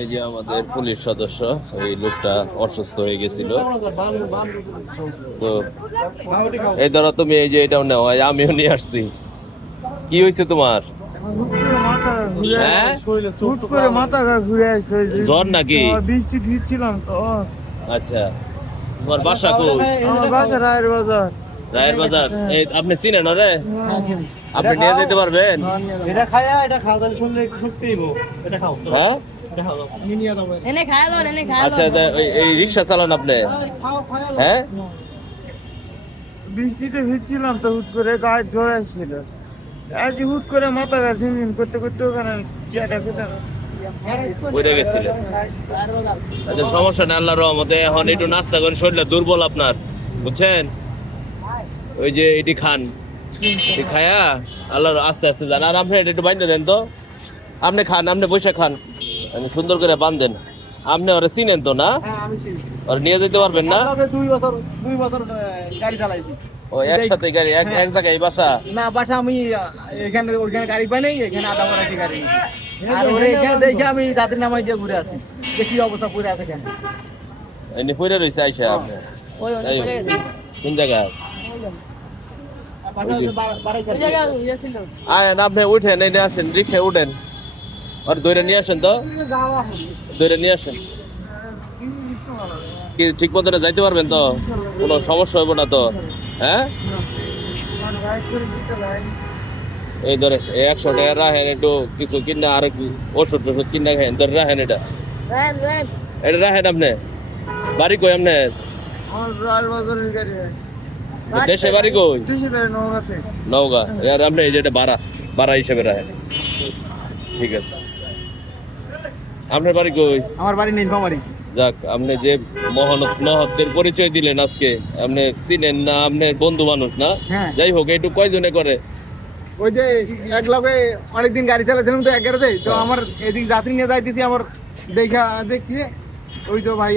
এই যে আমাদের পুলিশ সদস্য এই লোকটা অসুস্থ হয়ে গেছিল। তো এই ধরো তুমি এই যে এটাও নেওয়া আমিও নিয়ে আসছি। কি হয়েছে তোমার? হ্যাঁ? জ্বর নাকি? বৃষ্টি ভিজছিলাম তো। আচ্ছা। তোমার বাসা আমার বাসা রায়ের বাজার। রায়ের বাজার। এই আপনি চিনেন রে আপনি নিয়ে যেতে পারবেন। এটা খায়া এটা খাওয়া শুনলে একটু শক্তি দিব। এটা খাও হ্যাঁ? আচ্ছা এই- এই রিক্সা চালান আপনি। হ্যাঁ? বৃষ্টিতে ভিজছিলাম তো হুট করে গায়ে জ্বর আসছিল। আজ হুট করে মাথা গা ঝিমঝিম করতে করতে ওখানে চেয়ারটা খেতাম পড়ে গেছিলেন আচ্ছা সমস্যা নেই আল্লাহর রহমতে এখন একটু নাস্তা করে শরীরটা দুর্বল আপনার। বুঝছেন? ওই যে এটি খান। খায়া আল্লাহর আস্তে আস্তে যান। আর আপনি এটা একটু বাঁধতে দেন তো। আপনি খান আপনি বসে খান। আপনি সুন্দর করে বাঁধেন। আপনি ওরা চিনেন তো না? হ্যাঁ আমি চিনি। ওরা নিয়ে যেতে পারবেন না? দুই বছর দুই বছর গাড়ি চালাইছি। ও একসাথে গাড়ি এক এক জায়গায় বাসা? না বাসা আমি এখানে ওইখানে গাড়ি পাই নাই এখানে আধা মারা গাড়ি আর ওরে এখানে দেখে আমি দাঁতের নামাই দিয়ে ঘুরে আসি। যে কি অবস্থা পড়ে আছে কেন এনে পড়ে রয়েছে আইসা। আপনি কোন জায়গায়? আপনি উঠেন এনে আসেন রিক্সায় উঠেন। আর দইটা নিয়ে আসেন তো। দইটা নিয়ে আসেন। কি ঠিক মতো যাইতে পারবেন তো? কোনো সমস্যা হইব না তো? হ্যাঁ? এই ধরে এই একশো টাকা রাখেন একটু কিছু কিনা আর কি ওষুধ টষুধ কিনা খাইন ধরে রাখেন এটা। এটা রাখেন আপনি। বাড়ি কই আপনি দেশে বাড়ি কই? দেশে নওগা। আর আপনি এই যে এটা ভাড়া ভাড়া হিসেবে রাখেন। ঠিক আছে। আপনার বাড়ি কই? আমার বাড়ি নীলফামারি যাক আপনি যে মহানত মহত্বের পরিচয় দিলেন আজকে আপনি চিনেন না আপনার বন্ধু মানুষ না? হ্যাঁ। যাই হোক একটু কয়জনে করে? ওই যে এক লগে অনেকদিন গাড়ি চালাচ্ছিলাম তো এক তো আমার এদিক যাত্রী নিয়ে যাইতেছি আমার দেখা যে কি ওই তো ভাই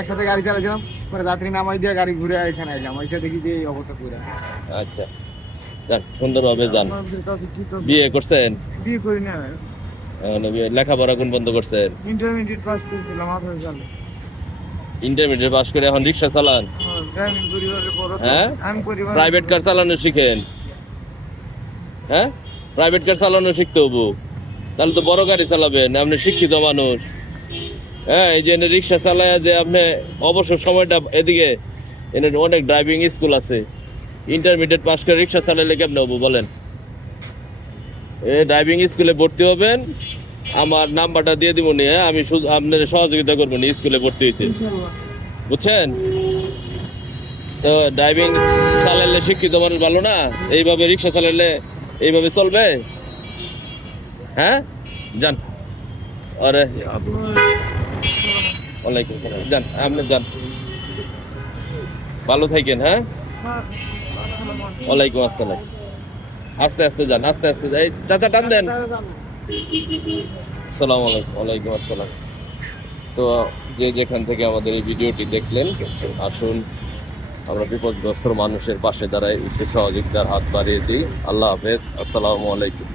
একসাথে গাড়ি চালাচ্ছিলাম পরে যাত্রী নামাই দিয়ে গাড়ি ঘুরে এখানে এলাম এসে দেখি যে এই অবস্থা ঘুরে আচ্ছা। যাক সুন্দরভাবে যান। বিয়ে করছেন? বিয়ে করি না। লেখাপড়া কোন বন্ধ করছেন? ইন্টারমিডিয়েট পাস করেছিলাম আঠারো সালে। ইন্টারমিডিয়েট পাস করে এখন রিক্সা চালান। হ্যাঁ? প্রাইভেট কার চালানো শিখেন। হ্যাঁ? প্রাইভেট কার চালানো শিখতে হব। তাহলে তো বড় গাড়ি চালাবেন আপনি শিক্ষিত মানুষ। হ্যাঁ এই যে রিক্সা চালায় যে আপনি অবসর সময়টা এদিকে অনেক ড্রাইভিং স্কুল আছে। ইন্টারমিডিয়েট পাস করে রিক্সা চালালে কেমন হব বলেন? এ ড্রাইভিং স্কুলে ভর্তি হবেন, আমার নাম্বারটা দিয়ে দিব নিয়ে, আমি আপনার সহযোগিতা করব নি স্কুলে ভর্তি হইতে। বুঝছেন? তো ড্রাইভিং চালালে শিক্ষিত মানুষ ভালো না? এইভাবে রিক্সা চালালে এইভাবে চলবে? হ্যাঁ? যান। আরে। যান, আপনি যান। ভালো থাকেন হ্যাঁ? ওয়ালাইকুম আসসালাম। আস্তে আস্তে যান, আস্তে আস্তে যাই চাচা, টান দেন। আসসালামু আলাইকুম, ওয়ালাইকুম আসসালাম। তো, যে যেখান থেকে আমাদের এই ভিডিওটি দেখলেন, আসুন, আমরা বিপদগ্রস্ত মানুষের পাশে দাঁড়াই, একটু সহযোগিতার হাত বাড়িয়ে দিই। আল্লাহ হাফেজ, আসসালামু আলাইকুম।